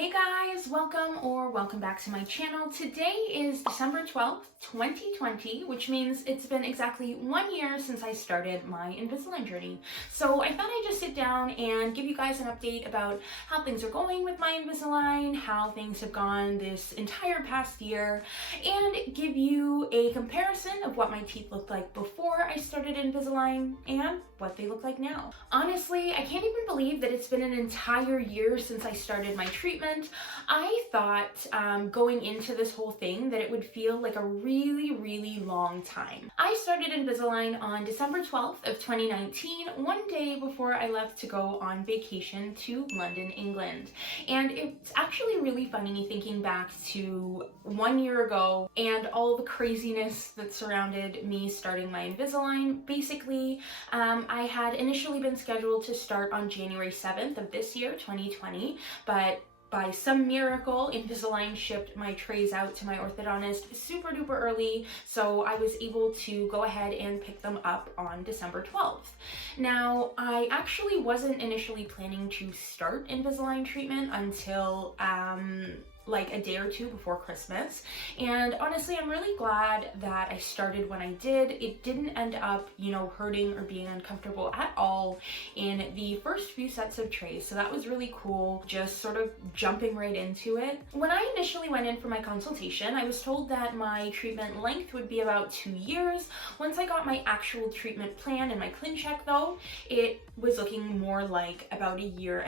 Hey guys, welcome back to my channel. Today is December 12th, 2020, which means it's been exactly 1 year since I started my Invisalign journey. So I thought I'd just sit down and give you guys an update about how things are going with my Invisalign, how things have gone this entire past year, and give you a comparison of what my teeth looked like before I started Invisalign and what they look like now. Honestly, I can't even believe that it's been an entire year since I started my treatment. I thought going into this whole thing that it would feel like a really long time. I started Invisalign on December 12th of 2019, one day before I left to go on vacation to London, England. And it's actually really funny thinking back to 1 year ago and all the craziness that surrounded me starting my Invisalign. Basically, I had initially been scheduled to start on January 7th of this year, 2020, but by some miracle, Invisalign shipped my trays out to my orthodontist super duper early, so I was able to go ahead and pick them up on December 12th. Now, I actually wasn't initially planning to start Invisalign treatment until like a day or two before Christmas, and honestly I'm really glad that I started when I did. It didn't end up, hurting or being uncomfortable at all in the first few sets of trays, so that was really cool, just sort of jumping right into it. When I initially went in for my consultation, I was told that my treatment length would be about 2 years. Once I got my actual treatment plan and my clean check though, it was looking more like about 1.5 years.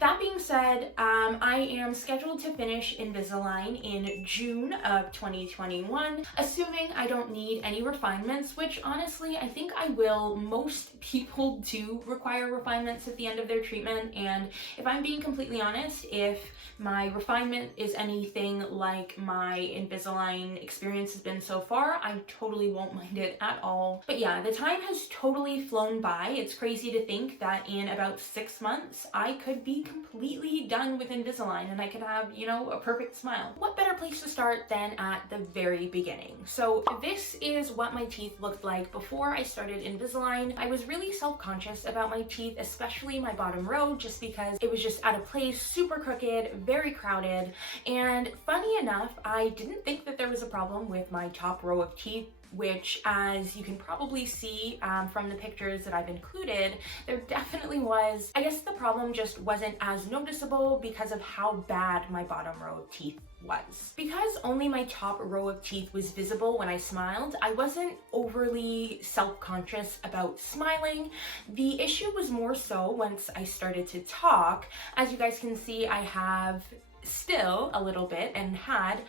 That being said, I am scheduled to finish Invisalign in June of 2021, assuming I don't need any refinements, which honestly I think I will. Most people do require refinements at the end of their treatment, and if I'm being completely honest, if my refinement is anything like my Invisalign experience has been so far, I totally won't mind it at all. But yeah, the time has totally flown by. It's crazy to think that in about 6 months I could be completely done with Invisalign and I could have, a perfect smile. What better place to start than at the very beginning? So this is what my teeth looked like before I started Invisalign. I was really self-conscious about my teeth, especially my bottom row, just because it was just out of place, super crooked, very crowded. And funny enough, I didn't think that there was a problem with my top row of teeth, which, as you can probably see from the pictures that I've included, there definitely was. I guess the problem just wasn't as noticeable because of how bad my bottom row of teeth was. Because only my top row of teeth was visible when I smiled, I wasn't overly self-conscious about smiling. The issue was more so once I started to talk. As you guys can see, I have still a little bit and had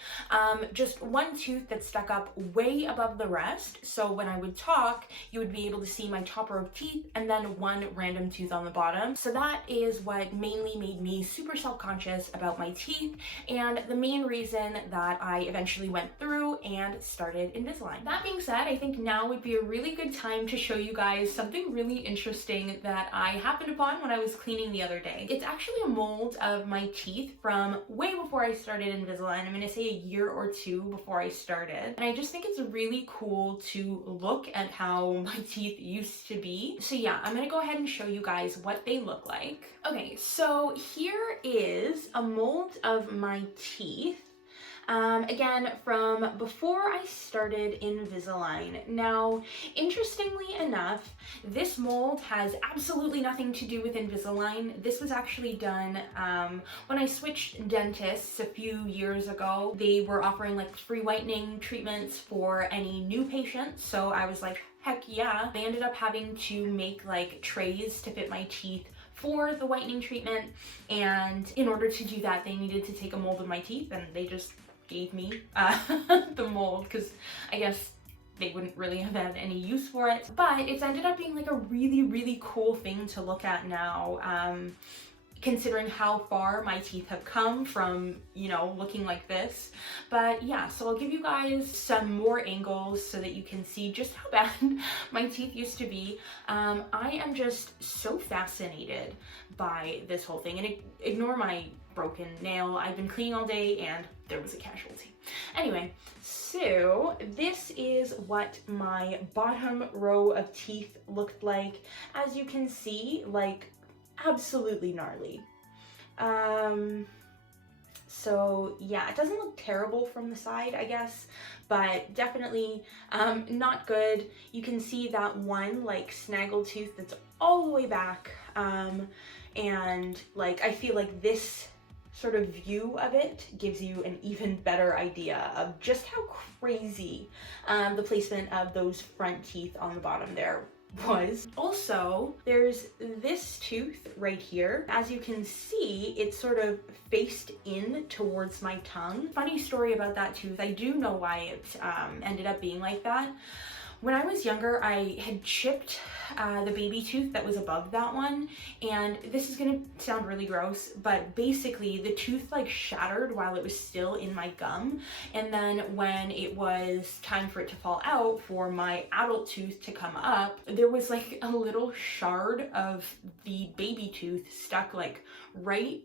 just one tooth that stuck up way above the rest, so when I would talk you would be able to see my top row of teeth and then one random tooth on the bottom. So that is what mainly made me super self-conscious about my teeth and the main reason that I eventually went through and started Invisalign. That being said, I think now would be a really good time to show you guys something really interesting that I happened upon when I was cleaning the other day. It's actually a mold of my teeth from way before I started Invisalign. I'm gonna say 1 year or 2 before I started. And I just think it's really cool to look at how my teeth used to be. So yeah, I'm gonna go ahead and show you guys what they look like. Okay, so here is a mold of my teeth. Again, from before I started Invisalign. Now, interestingly enough, this mold has absolutely nothing to do with Invisalign. This was actually done when I switched dentists a few years ago. They were offering like free whitening treatments for any new patients, so I was like, heck yeah. They ended up having to make like trays to fit my teeth for the whitening treatment, and in order to do that they needed to take a mold of my teeth, and they just gave me the mold because I guess they wouldn't really have had any use for it. But it's ended up being like a really cool thing to look at now, considering how far my teeth have come from, looking like this. But yeah, so I'll give you guys some more angles so that you can see just how bad my teeth used to be. I am just so fascinated by this whole thing, and ignore my broken nail. I've been cleaning all day and there was a casualty. Anyway, so this is what my bottom row of teeth looked like. As you can see, like absolutely gnarly. So yeah, it doesn't look terrible from the side, I guess, but definitely not good. You can see that one like snaggle tooth that's all the way back, and like I feel like this sort of view of it gives you an even better idea of just how crazy the placement of those front teeth on the bottom there was. Also, there's this tooth right here. As you can see, it's sort of faced in towards my tongue. Funny story about that tooth, I do know why it ended up being like that. When I was younger, I had chipped the baby tooth that was above that one, and this is gonna sound really gross, but basically the tooth like shattered while it was still in my gum, and then when it was time for it to fall out for my adult tooth to come up, there was like a little shard of the baby tooth stuck like right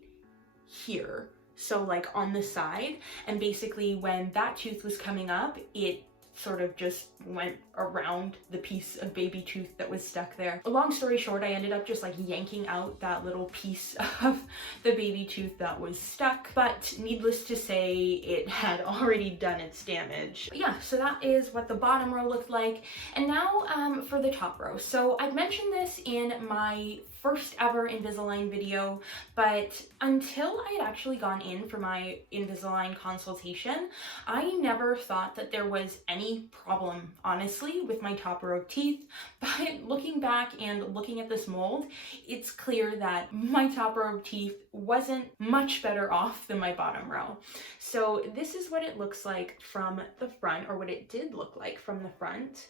here, so like on the side, and basically when that tooth was coming up, it sort of just went around the piece of baby tooth that was stuck there. Long story short, I ended up just like yanking out that little piece of the baby tooth that was stuck, but needless to say, it had already done its damage. But yeah, so that is what the bottom row looked like. And now for the top row. So I've mentioned this in my first ever Invisalign video, but until I had actually gone in for my Invisalign consultation, I never thought that there was any problem, honestly, with my top row of teeth. But looking back and looking at this mold, it's clear that my top row of teeth wasn't much better off than my bottom row. So this is what it looks like from the front, or what it did look like from the front.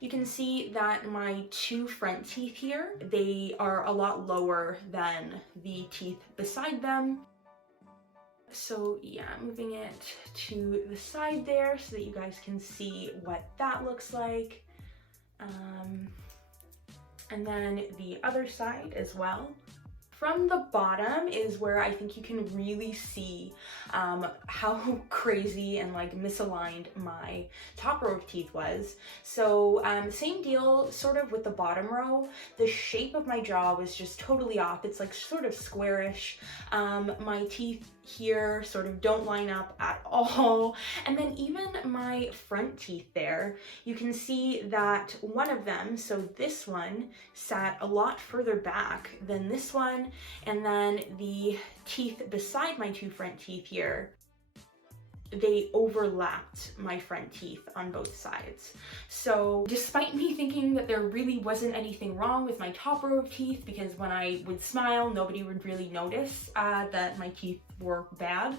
You can see that my two front teeth here, they are a lot lower than the teeth beside them. So yeah, moving it to the side there so that you guys can see what that looks like. And then the other side as well. From the bottom is where I think you can really see how crazy and like misaligned my top row of teeth was. So same deal sort of with the bottom row. The shape of my jaw was just totally off. It's like sort of squarish. My teeth here sort of don't line up at all. And then even my front teeth there, you can see that one of them, so this one, sat a lot further back than this one. And then the teeth beside my two front teeth here, they overlapped my front teeth on both sides. So despite me thinking that there really wasn't anything wrong with my top row of teeth, because when I would smile, nobody would really notice that my teeth were bad,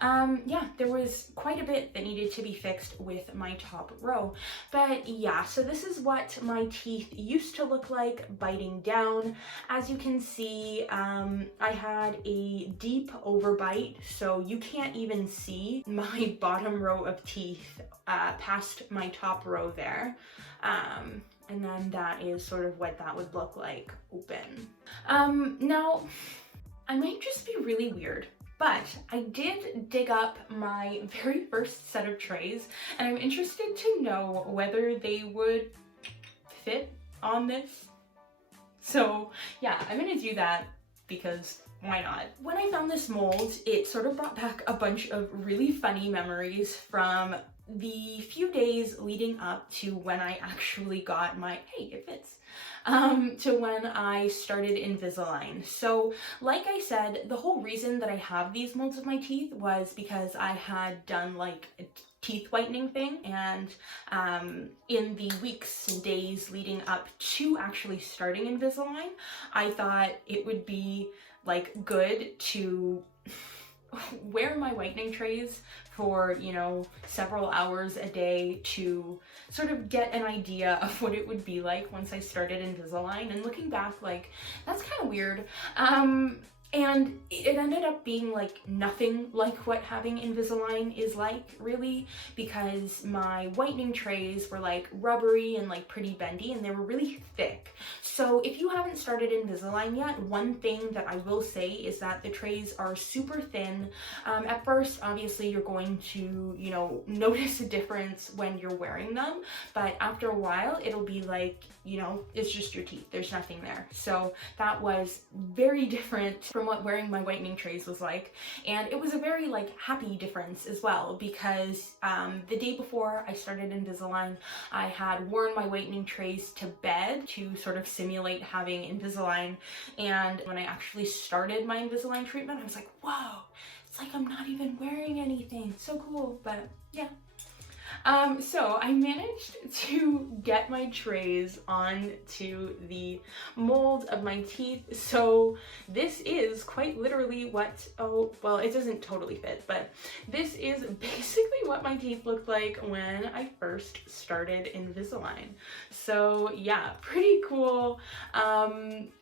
yeah, there was quite a bit that needed to be fixed with my top row. But yeah, so this is what my teeth used to look like biting down. As you can see, I had a deep overbite, so you can't even see my bottom row of teeth past my top row there. And then that is sort of what that would look like open. Now, I might just be really weird, but I did dig up my very first set of trays, and I'm interested to know whether they would fit on this. So yeah, I'm gonna do that because why not? When I found this mold, it sort of brought back a bunch of really funny memories from the few days leading up to when I actually got my, hey, it fits, to when I started Invisalign. So like I said, the whole reason that I have these molds of my teeth was because I had done like a teeth whitening thing, and in the weeks and days leading up to actually starting Invisalign, I thought it would be like good to wear my whitening trays for, you know, several hours a day to sort of get an idea of what it would be like once I started Invisalign. And looking back, like, that's kind of weird. And it ended up being like nothing like what having Invisalign is like, really, because my whitening trays were like rubbery and like pretty bendy, and they were really thick. So if you haven't started Invisalign yet, one thing that I will say is that the trays are super thin. At first, obviously, you're going to, you know, notice a difference when you're wearing them, but after a while, it'll be like, you know, it's just your teeth. There's nothing there. So that was very different from from what wearing my whitening trays was like. And it was a very like happy difference as well, because the day before I started Invisalign, I had worn my whitening trays to bed to sort of simulate having Invisalign. And when I actually started my Invisalign treatment, I was like, whoa, it's like I'm not even wearing anything. So cool. But yeah. So I managed to get my trays onto the mold of my teeth. So this is quite literally what, oh, well, it doesn't totally fit, but this is basically what my teeth looked like when I first started Invisalign. So yeah, pretty cool.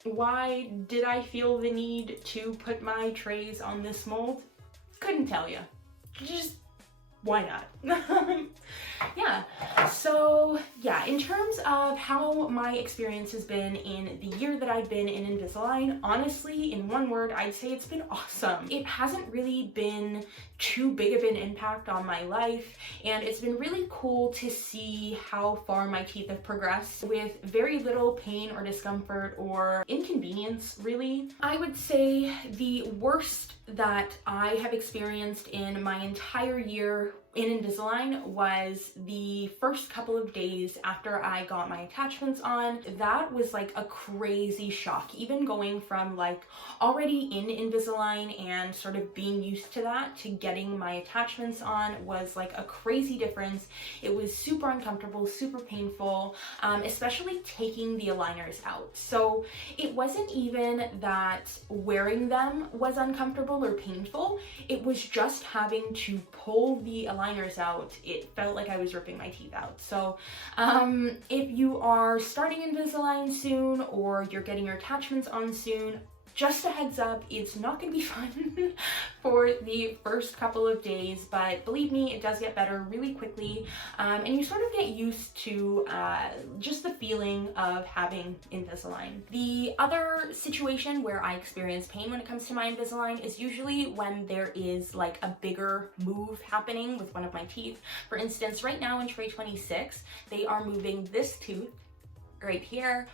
Why did I feel the need to put my trays on this mold? Couldn't tell you. Just why not? Yeah, so yeah, in terms of how my experience has been in the year that I've been in Invisalign, honestly, in one word, I'd say it's been awesome. It hasn't really been too big of an impact on my life, and it's been really cool to see how far my teeth have progressed with very little pain or discomfort or inconvenience, really. I would say the worst that I have experienced in my entire year in Invisalign was the first couple of days after I got my attachments on. That was like a crazy shock. Even going from like already in Invisalign and sort of being used to that to getting my attachments on was like a crazy difference. It was super uncomfortable, super painful, especially taking the aligners out. So it wasn't even that wearing them was uncomfortable or painful. It was just having to pull the aligners out. It felt like I was ripping my teeth out. So if you are starting Invisalign soon or you're getting your attachments on soon, just a heads up, it's not going to be fun for the first couple of days, but believe me, it does get better really quickly, and you sort of get used to just the feeling of having Invisalign. The other situation where I experience pain when it comes to my Invisalign is usually when there is like a bigger move happening with one of my teeth. For instance, right now in tray 26, they are moving this tooth right here.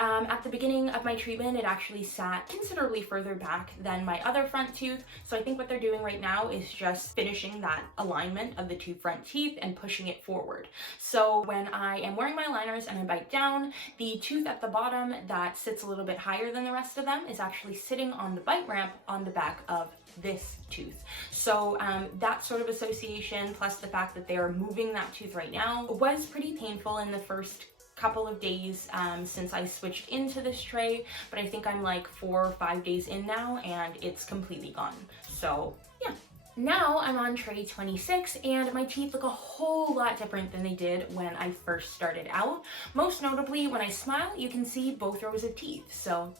At the beginning of my treatment, it actually sat considerably further back than my other front tooth. So I think what they're doing right now is just finishing that alignment of the two front teeth and pushing it forward. So when I am wearing my aligners and I bite down, the tooth at the bottom that sits a little bit higher than the rest of them is actually sitting on the bite ramp on the back of this tooth. So that sort of association, plus the fact that they are moving that tooth right now, was pretty painful in the first couple of days since I switched into this tray, but I think I'm like 4 or 5 days in now and it's completely gone. So yeah. Now I'm on tray 26 and my teeth look a whole lot different than they did when I first started out. Most notably, when I smile, you can see both rows of teeth. So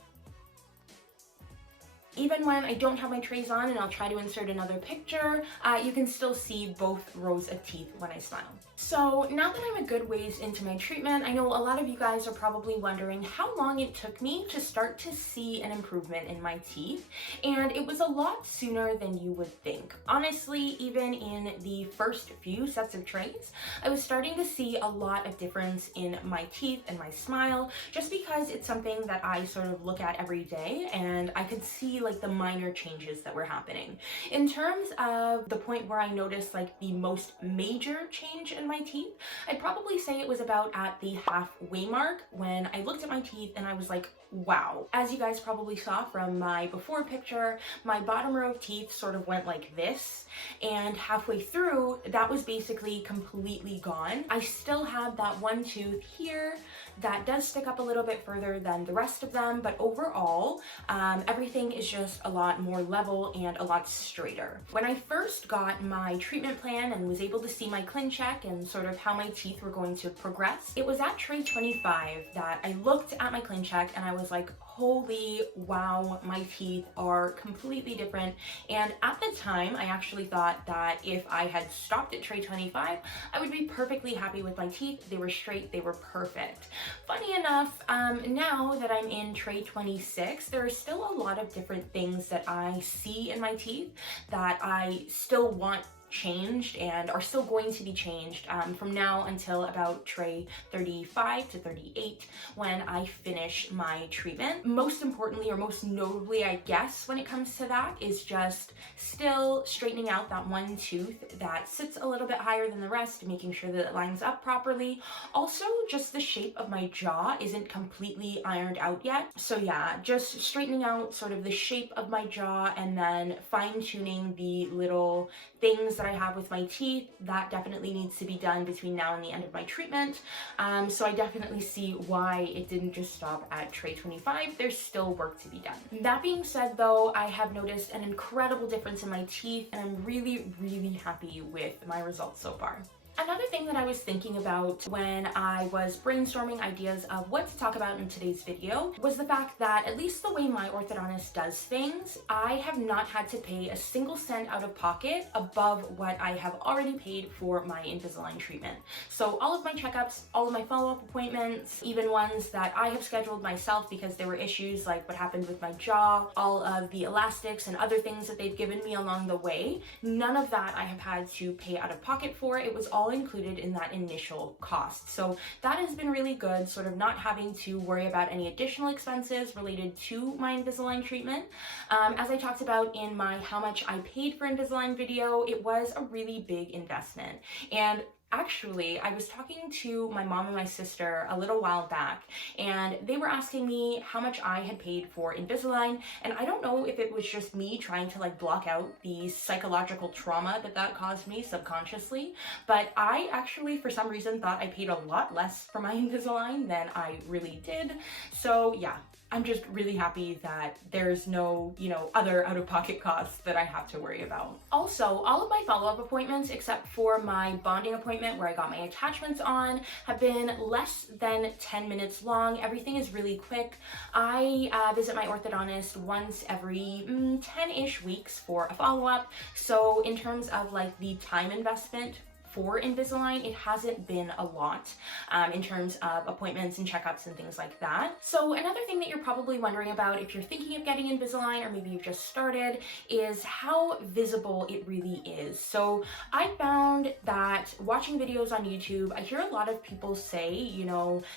even when I don't have my trays on and I'll try to insert another picture, you can still see both rows of teeth when I smile. So now that I'm a good ways into my treatment, I know a lot of you guys are probably wondering how long it took me to start to see an improvement in my teeth, and it was a lot sooner than you would think. Honestly, even in the first few sets of trays, I was starting to see a lot of difference in my teeth and my smile, just because it's something that I sort of look at every day, and I could see like the minor changes that were happening. In terms of the point where I noticed like the most major change in my teeth, I'd probably say it was about at the halfway mark when I looked at my teeth and I was like, wow. As you guys probably saw from my before picture, my bottom row of teeth sort of went like this, and halfway through, that was basically completely gone. I still had that one tooth here that does stick up a little bit further than the rest of them, but overall, everything is just a lot more level and a lot straighter. When I first got my treatment plan and was able to see my clean check and sort of how my teeth were going to progress, it was at tray 25 that I looked at my clean check and I was like, holy wow, my teeth are completely different. And at the time, I actually thought that if I had stopped at tray 25, I would be perfectly happy with my teeth. They were straight, they were perfect. Funny enough, now that I'm in tray 26, there are still a lot of different things that I see in my teeth that I still want changed and are still going to be changed from now until about tray 35 to 38 when I finish my treatment. Most importantly, or most notably, I guess, when it comes to that, is just still straightening out that one tooth that sits a little bit higher than the rest, making sure that it lines up properly. Also, just the shape of my jaw isn't completely ironed out yet. So yeah, just straightening out sort of the shape of my jaw and then fine-tuning the little things that I have with my teeth. That definitely needs to be done between now and the end of my treatment. So I definitely see why it didn't just stop at tray 25. There's still work to be done. That being said though, I have noticed an incredible difference in my teeth and I'm really, really happy with my results so far. Another thing that I was thinking about when I was brainstorming ideas of what to talk about in today's video was the fact that, at least the way my orthodontist does things, I have not had to pay a single cent out of pocket above what I have already paid for my Invisalign treatment. So all of my checkups, all of my follow-up appointments, even ones that I have scheduled myself because there were issues like what happened with my jaw, all of the elastics and other things that they've given me along the way, none of that I have had to pay out of pocket for. It was all included in that initial cost. So that has been really good, sort of not having to worry about any additional expenses related to my Invisalign treatment. As I talked about in my how much I paid for Invisalign video, it was a really big investment. And actually, I was talking to my mom and my sister a little while back, and they were asking me how much I had paid for Invisalign, and I don't know if it was just me trying to like block out the psychological trauma that caused me subconsciously, but I actually, for some reason, thought I paid a lot less for my Invisalign than I really did. So yeah, I'm just really happy that there's no, other out-of-pocket costs that I have to worry about. Also, all of my follow-up appointments, except for my bonding appointment where I got my attachments on, have been less than 10 minutes long. Everything is really quick. I visit my orthodontist once every 10-ish weeks for a follow-up. So in terms of like the time investment for Invisalign, it hasn't been a lot in terms of appointments and checkups and things like that. So another thing that you're probably wondering about if you're thinking of getting Invisalign, or maybe you've just started, is how visible it really is. So I found that watching videos on YouTube, I hear a lot of people say,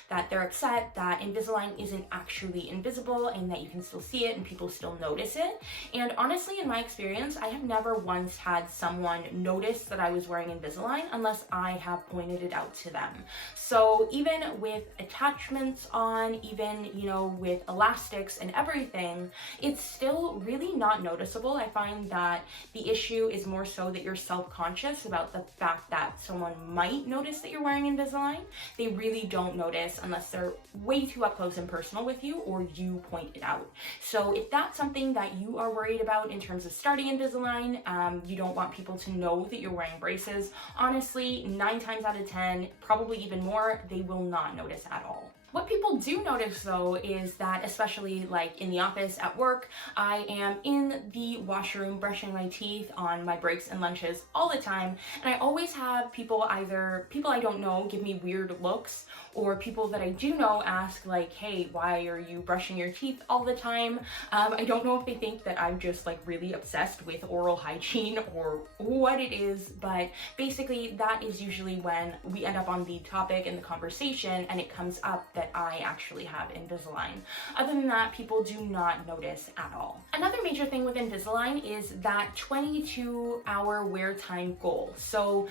that they're upset that Invisalign isn't actually invisible and that you can still see it and people still notice it. And honestly, in my experience, I have never once had someone notice that I was wearing Invisalign unless I have pointed it out to them. So even with attachments on, even, with elastics and everything, it's still really not noticeable. I find that the issue is more so that you're self-conscious about the fact that someone might notice that you're wearing Invisalign. They really don't notice unless they're way too up close and personal with you or you point it out. So if that's something that you are worried about in terms of starting Invisalign, you don't want people to know that you're wearing braces, honestly, 9 times out of 10, probably even more, they will not notice at all. What people do notice though is that, especially like in the office, at work, I am in the washroom brushing my teeth on my breaks and lunches all the time, and I always have people, either people I don't know give me weird looks, or people that I do know ask like, hey, why are you brushing your teeth all the time? I don't know if they think that I'm just like really obsessed with oral hygiene or what it is, but basically that is usually when we end up on the topic in the conversation and it comes up that I actually have Invisalign. Other than that, people do not notice at all. Another major thing with Invisalign is that 22-hour wear time goal. So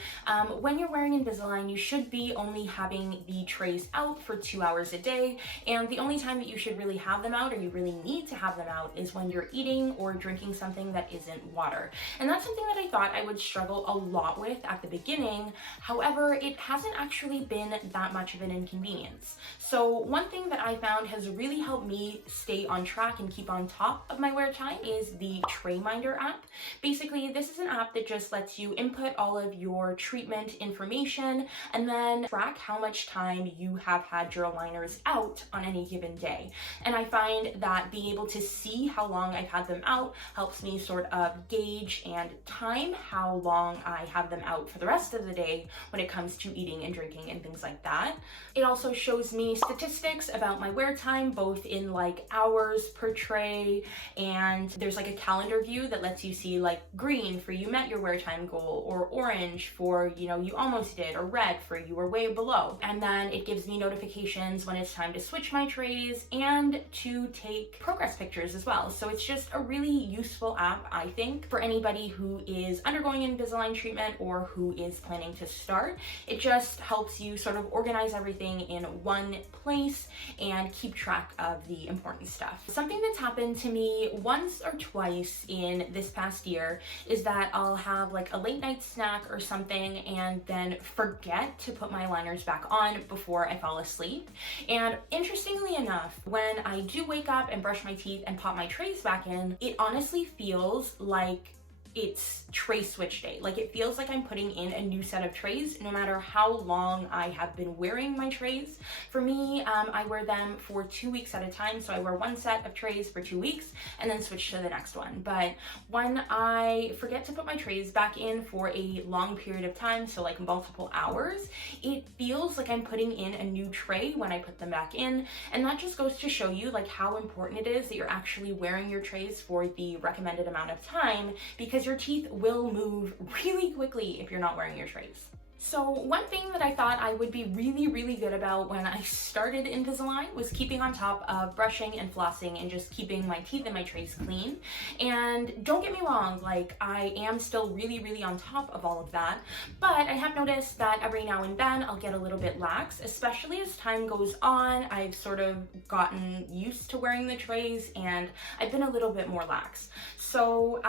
when you're wearing Invisalign, you should be only having the trays out for 2 hours a day, and the only time that you should really have them out, or you really need to have them out, is when you're eating or drinking something that isn't water. And that's something that I thought I would struggle a lot with at the beginning. However, it hasn't actually been that much of an inconvenience. So one thing that I found has really helped me stay on track and keep on top of my wear time is the Tray Minder app. Basically, this is an app that just lets you input all of your treatment information and then track how much time you have had your aligners out on any given day. And I find that being able to see how long I've had them out helps me sort of gauge and time how long I have them out for the rest of the day when it comes to eating and drinking and things like that. It also shows me statistics about my wear time, both in like hours per tray, and there's like a calendar view that lets you see like green for you met your wear time goal, or orange for, you know, you almost did, or red for you were way below. And then it gives me notifications when it's time to switch my trays and to take progress pictures as well. So it's just a really useful app, I think, for anybody who is undergoing Invisalign treatment or who is planning to start. It just helps you sort of organize everything in one place and keep track of the important stuff. Something that's happened to me once or twice in this past year is that I'll have like a late night snack or something and then forget to put my aligners back on before I fall asleep. And interestingly enough, when I do wake up and brush my teeth and pop my trays back in, it honestly feels like it's tray switch day. Like it feels like I'm putting in a new set of trays no matter how long I have been wearing my trays. For me, I wear them for 2 weeks at a time. So I wear one set of trays for 2 weeks and then switch to the next one. But when I forget to put my trays back in for a long period of time, so like multiple hours, it feels like I'm putting in a new tray when I put them back in. And that just goes to show you like how important it is that you're actually wearing your trays for the recommended amount of time, because your teeth will move really quickly if you're not wearing your trays. So one thing that I thought I would be really good about when I started Invisalign was keeping on top of brushing and flossing and just keeping my teeth and my trays clean. And don't get me wrong, like I am still really on top of all of that, but I have noticed that every now and then I'll get a little bit lax, especially as time goes on. I've sort of gotten used to wearing the trays and I've been a little bit more lax. So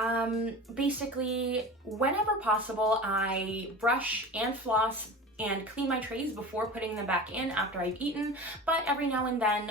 basically, whenever possible, I brush and floss and clean my trays before putting them back in after I've eaten. But every now and then,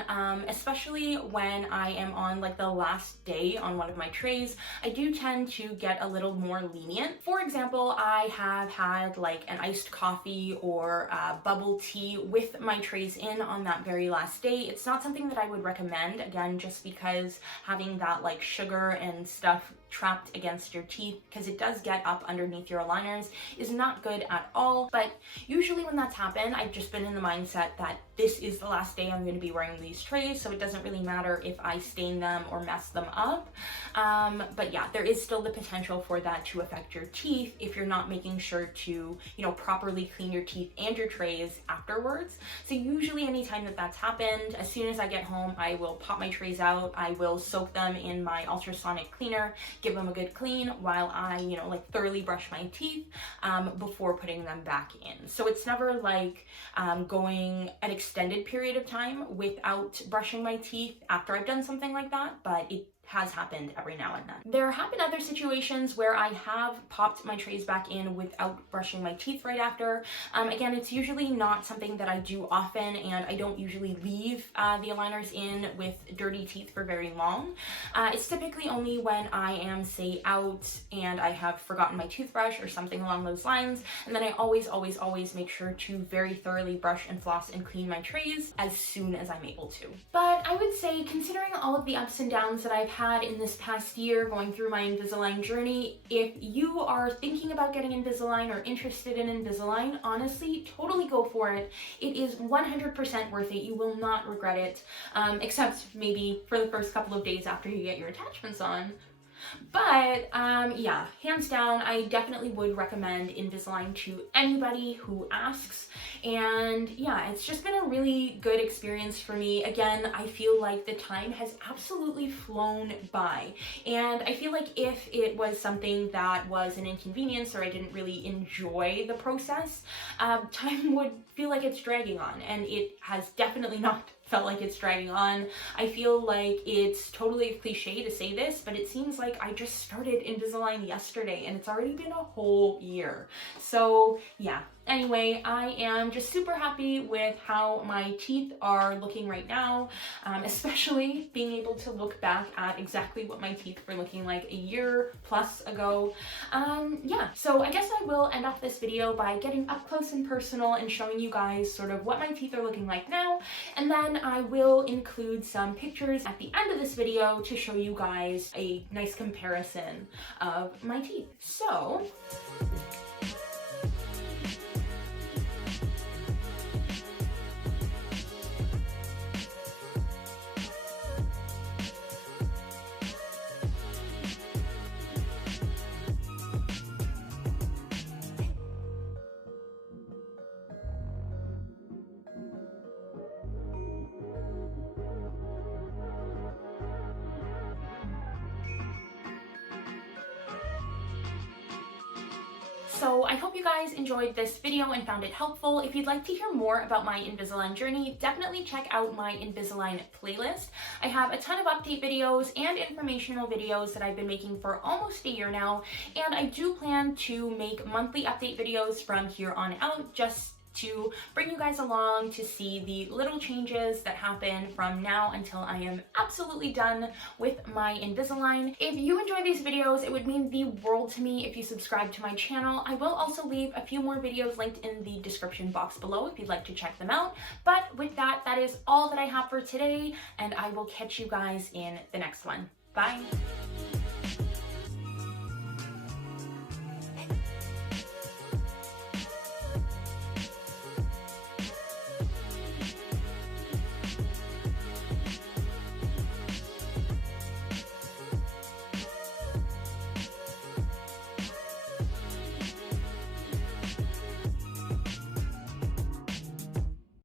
especially when I am on like the last day on one of my trays, I do tend to get a little more lenient. For example, I have had like an iced coffee or bubble tea with my trays in on that very last day. It's not something that I would recommend, again, just because having that like sugar and stuff trapped against your teeth, because it does get up underneath your aligners, is not good at all. But usually when that's happened, I've just been in the mindset that this is the last day I'm going to be wearing these trays, so it doesn't really matter if I stain them or mess them up. But yeah, there is still the potential for that to affect your teeth if you're not making sure to, you know, properly clean your teeth and your trays afterwards. So usually anytime that that's happened, as soon as I get home, I will pop my trays out, I will soak them in my ultrasonic cleaner, give them a good clean while I, you know, like thoroughly brush my teeth before putting them back in. So it's never like going an extended period of time without brushing my teeth after I've done something like that, but it has happened every now and then. There have been other situations where I have popped my trays back in without brushing my teeth right after. Again, it's usually not something that I do often, and I don't usually leave the aligners in with dirty teeth for very long. It's typically only when I am, say, out and I have forgotten my toothbrush or something along those lines, and then I always make sure to very thoroughly brush and floss and clean my trays as soon as I'm able to. But I would say, considering all of the ups and downs that I've had in this past year going through my Invisalign journey, if you are thinking about getting Invisalign or interested in Invisalign, honestly, totally go for it. It is 100% worth it. You will not regret it, except maybe for the first couple of days after you get your attachments on. But yeah, hands down, I definitely would recommend Invisalign to anybody who asks. And yeah, it's just been a really good experience for me. Again, I feel like the time has absolutely flown by. And I feel like if it was something that was an inconvenience or I didn't really enjoy the process, time would feel like it's dragging on. And it has definitely not felt like it's dragging on. I feel like it's totally a cliche to say this, but it seems like I just started Invisalign yesterday and it's already been a whole year. So yeah, anyway, I am just super happy with how my teeth are looking right now, especially being able to look back at exactly what my teeth were looking like a year plus ago. Yeah, so I guess I will end off this video by getting up close and personal and showing you guys sort of what my teeth are looking like now, and then I will include some pictures at the end of this video to show you guys a nice comparison of my teeth. So So I hope you guys enjoyed this video and found it helpful. If you'd like to hear more about my Invisalign journey, definitely check out my Invisalign playlist. I have a ton of update videos and informational videos that I've been making for almost a year now, and I do plan to make monthly update videos from here on out, just to bring you guys along to see the little changes that happen from now until I am absolutely done with my Invisalign. If you enjoy these videos, it would mean the world to me if you subscribe to my channel. I will also leave a few more videos linked in the description box below if you'd like to check them out. But with that, that is all that I have for today, and I will catch you guys in the next one. Bye!